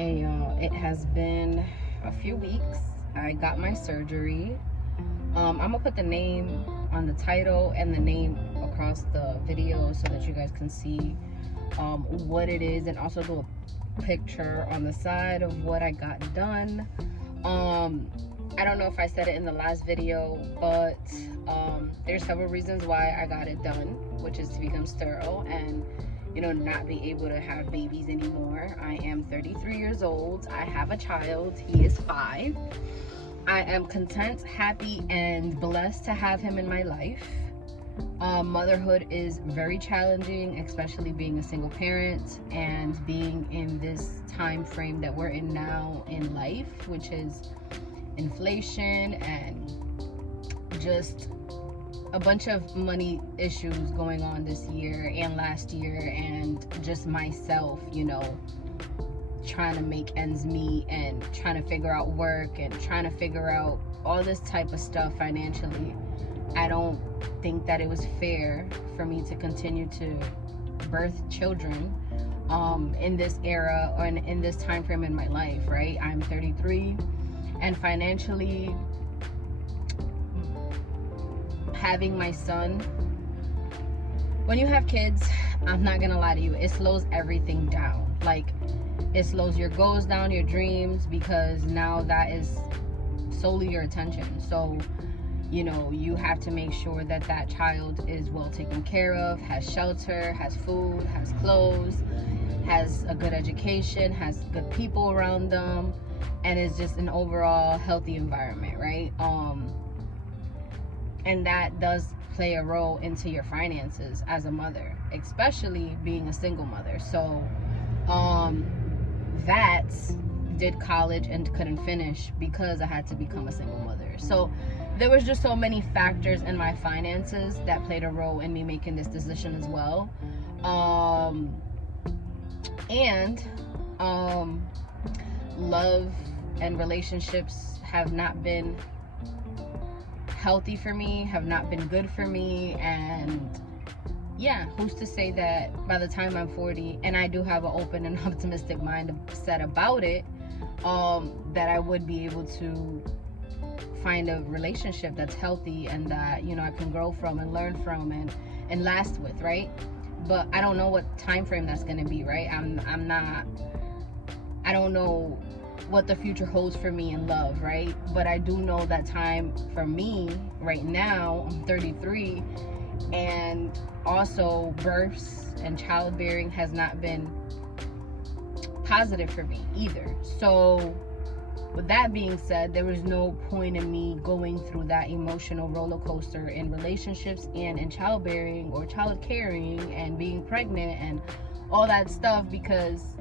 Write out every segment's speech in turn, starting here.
Hey y'all, it has been a few weeks. I got my surgery. I'm gonna put the name on the title and the name across the video so that you guys can see what it is, and also do a picture on the side of what I got done. I don't know if I said it in the last video, but there's several reasons why I got it done, which is to become sterile and not be able to have babies anymore. I am 33 years old. I have a child. He is 5. I am content, happy, and blessed to have him in my life. Motherhood is very challenging, especially being a single parent and being in this time frame that we're in now in life, which is inflation and just a bunch of money issues going on this year and last year, and just myself, trying to make ends meet and trying to figure out work and trying to figure out all this type of stuff financially. I don't think that it was fair for me to continue to birth children in this era or in this time frame in my life, right? I'm 33, and financially, having my son, when you have kids, I'm not gonna lie to you, it slows everything down. Like, it slows your goals down, your dreams, because now that is solely your attention. So you have to make sure that that child is well taken care of, has shelter, has food, has clothes, has a good education, has good people around them, and is just an overall healthy environment, right? And that does play a role into your finances as a mother, especially being a single mother. So that did college and couldn't finish because I had to become a single mother. So there was just so many factors in my finances that played a role in me making this decision as well. Love and relationships have not been healthy for me, have not been good for me, and yeah, who's to say that by the time I'm 40, and I do have an open and optimistic mindset about it, that I would be able to find a relationship that's healthy and that I can grow from and learn from and last with, right? But I don't know what time frame that's going to be, right? I don't know what the future holds for me in love, right? But I do know that time for me right now, I'm 33, and also births and childbearing has not been positive for me either. So with that being said, there was no point in me going through that emotional roller coaster in relationships and in childbearing or child carrying and being pregnant and all that stuff, because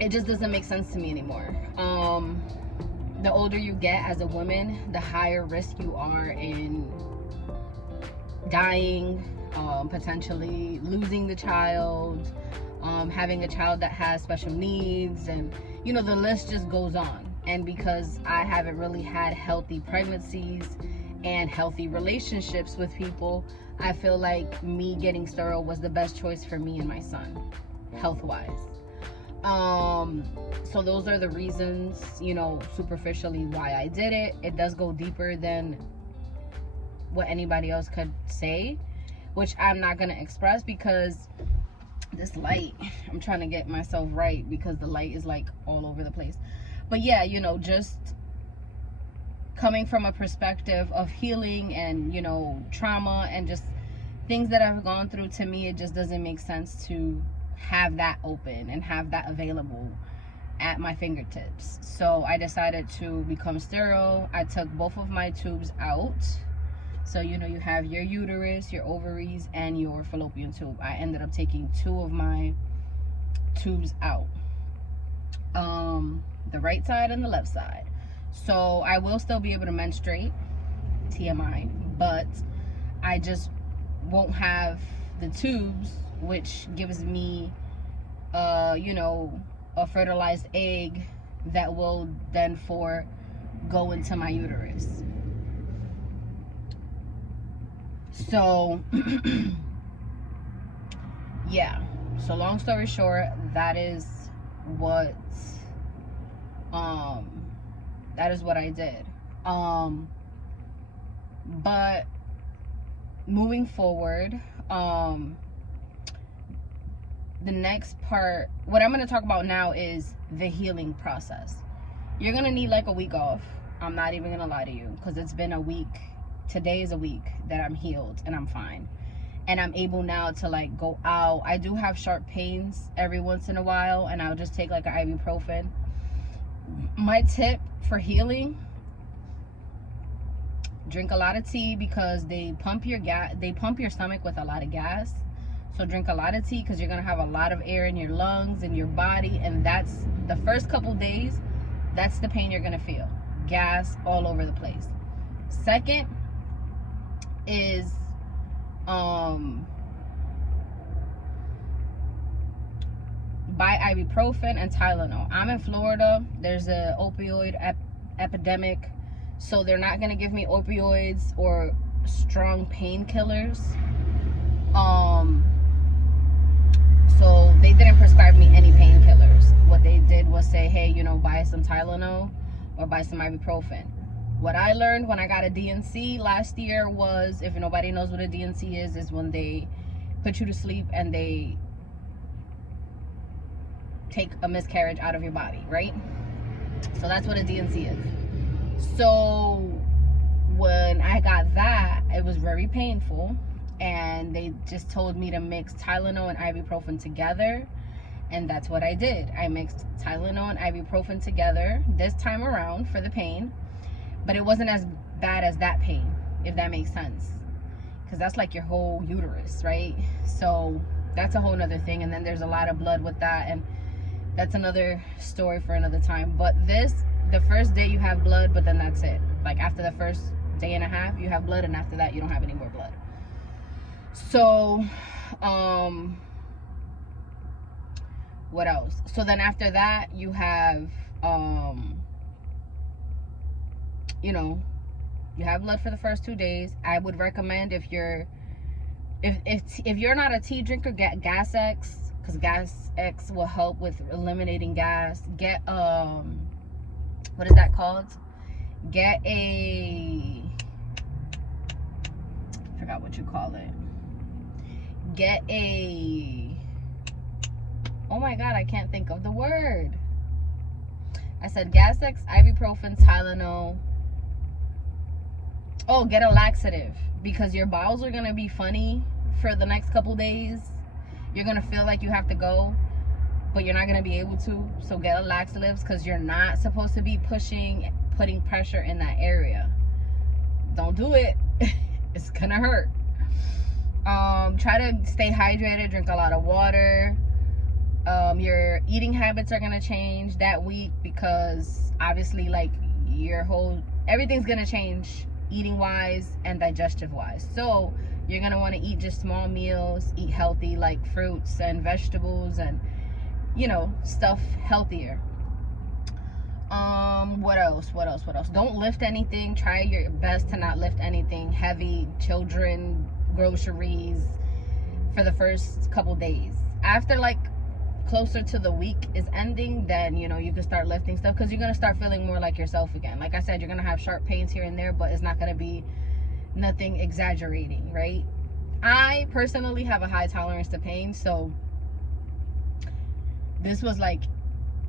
it just doesn't make sense to me anymore. The older you get as a woman, the higher risk you are in dying, potentially losing the child, having a child that has special needs, and the list just goes on. And because I haven't really had healthy pregnancies and healthy relationships with people, I feel like me getting sterile was the best choice for me and my son, health-wise. So those are the reasons, superficially why I did it. It does go deeper than what anybody else could say, which I'm not going to express because this light, I'm trying to get myself right because the light is like all over the place. But yeah, just coming from a perspective of healing and, trauma and just things that I've gone through, to me, it just doesn't make sense to have that open and have that available at my fingertips. So I decided to become sterile. I took both of my tubes out. So you have your uterus, your ovaries, and your fallopian tube. I ended up taking 2 of my tubes out, the right side and the left side. So I will still be able to menstruate, TMI, but I just won't have the tubes, which gives me a fertilized egg that will then go into my uterus. So yeah, so long story short, that is what I did. But moving forward, the next part, what I'm going to talk about now is the healing process. You're going to need like a week off. I'm not even going to lie to you, because it's been a week. Today is a week that I'm healed and I'm fine. And I'm able now to like go out. I do have sharp pains every once in a while, and I'll just take like an ibuprofen. My tip for healing: drink a lot of tea, because they pump your stomach with a lot of gas. So drink a lot of tea, because you're gonna have a lot of air in your lungs and your body, and that's the first couple days. That's the pain you're gonna feel. Gas all over the place. Second is buy ibuprofen and Tylenol. I'm in Florida. There's a opioid epidemic, so they're not gonna give me opioids or strong painkillers. So they didn't prescribe me any painkillers. What they did was say, hey, you know, buy some Tylenol or buy some ibuprofen. What I learned when I got a DNC last year was, if nobody knows what a DNC is when they put you to sleep and they take a miscarriage out of your body, right? So that's what a DNC is. So when I got that, it was very painful, and they just told me to mix Tylenol and ibuprofen together, and that's what I did. I mixed Tylenol and ibuprofen together this time around for the pain, but it wasn't as bad as that pain, if that makes sense, because that's like your whole uterus, right? So that's a whole nother thing, and then there's a lot of blood with that, and that's another story for another time. But this, the first day you have blood, but then that's it. Like after the first day and a half you have blood, and after that you don't have any more blood. So what else? So then after that you have you know, you have blood for the first 2 days. I would recommend, if you're not a tea drinker, get Gas X, because Gas X will help with eliminating gas. Get what is that called? Get I forgot what you call it. Get oh my god, I can't think of the word. I said Gas X, ibuprofen, Tylenol. Oh, get a laxative, because your bowels are gonna be funny for the next couple days. You're gonna feel like you have to go, but you're not gonna be able to. So get a laxatives, because you're not supposed to be putting pressure in that area. Don't do it. It's gonna hurt. Try to stay hydrated, drink a lot of water. Your eating habits are gonna change that week, because obviously like everything's gonna change eating wise and digestive wise. So you're gonna want to eat just small meals, eat healthy, like fruits and vegetables, and you know, stuff healthier. What else? Don't lift anything. Try your best to not lift anything heavy, children, groceries, for the first couple days. After like closer to the week is ending, then you know, you can start lifting stuff, because you're gonna start feeling more like yourself again. Like I said, you're gonna have sharp pains here and there, but it's not gonna be nothing exaggerating, right? I personally have a high tolerance to pain, so this was like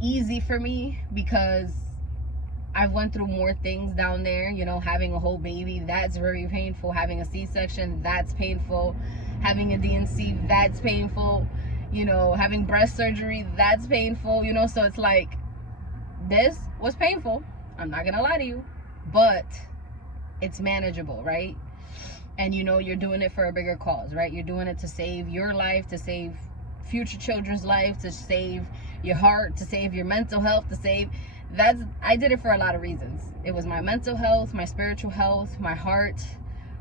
easy for me, because I've went through more things down there. You know, having a whole baby, that's very painful. Having a C-section, that's painful. Having a DNC, that's painful. You know, having breast surgery, that's painful. You know, so it's like, this was painful, I'm not gonna lie to you, but it's manageable, right? And you know, you're doing it for a bigger cause, right? You're doing it to save your life, to save future children's life, to save your heart, to save your mental health, I did it for a lot of reasons. It was my mental health, my spiritual health, my heart,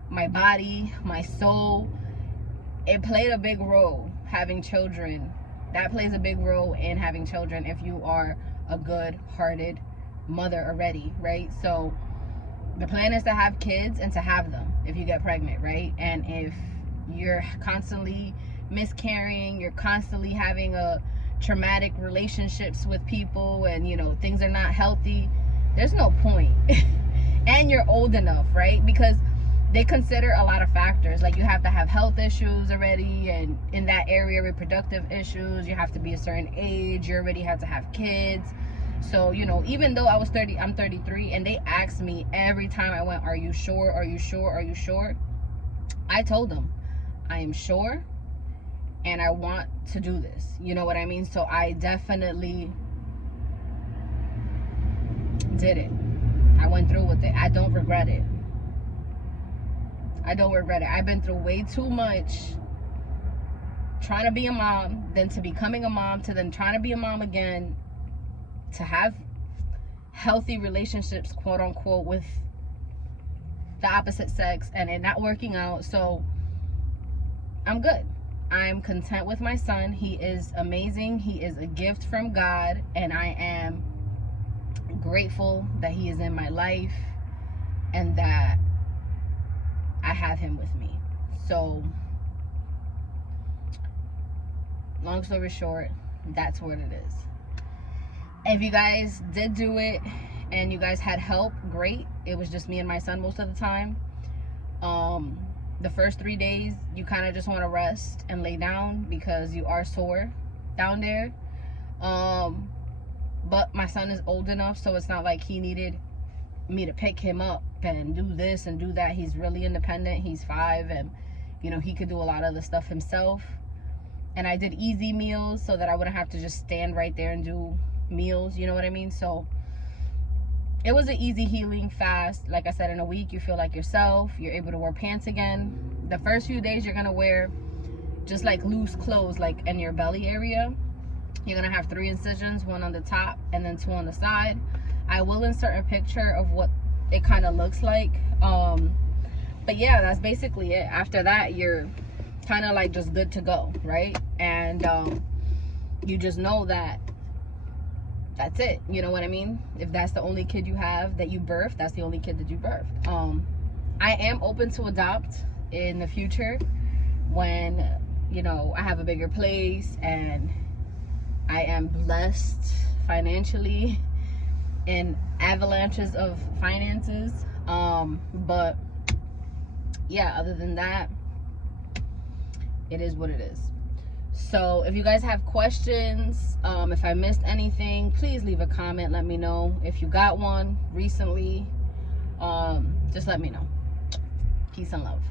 my body, my soul. It played a big role. Having children, that plays a big role in having children, if you are a good-hearted mother already, right? So the plan is to have kids and to have them if you get pregnant, right? And if you're constantly miscarrying, you're constantly having a traumatic relationships with people and, you know, things are not healthy, there's no point. And you're old enough, right? Because they consider a lot of factors. Like, you have to have health issues already, and in that area, reproductive issues. You have to be a certain age. You already have to have kids. So, you know, even though I'm 33, and they asked me every time I went, are you sure? Are you sure? Are you sure? I told them, I am sure, and I want to do this. You know what I mean? So I definitely did it. I went through with it. I don't regret it. I don't regret it. I've been through way too much trying to be a mom, then to becoming a mom, to then trying to be a mom again, to have healthy relationships, quote unquote, with the opposite sex and it not working out. So I'm good. I'm content with my son. He is amazing. He is a gift from God, and I am grateful that he is in my life and that I have him with me. So long story short, that's what it is. If you guys did do it and you guys had help, great. It was just me and my son most of the time. The first 3 days you kind of just want to rest and lay down because you are sore down there. But my son is old enough, so it's not like he needed me to pick him up and do this and do that. He's really independent. He's 5, and you know, he could do a lot of the stuff himself. And I did easy meals so that I wouldn't have to just stand right there and do meals, you know what I mean? So it was an easy healing fast. Like I said, in a week you feel like yourself. You're able to wear pants again. The first few days you're gonna wear just like loose clothes, like in your belly area. You're gonna have 3 incisions, 1 on the top and then 2 on the side. I will insert a picture of what it kind of looks like. But yeah, that's basically it. After that, you're kind of like just good to go, right? And you just know that that's it. You know what I mean? If that's the only kid you have that you birthed, that's the only kid that you birthed. I am open to adopt in the future when, you know, I have a bigger place and I am blessed financially in avalanches of finances. But yeah, other than that, it is what it is. So if you guys have questions, if I missed anything, please leave a comment. Let me know. If you got one recently, just let me know. Peace and love.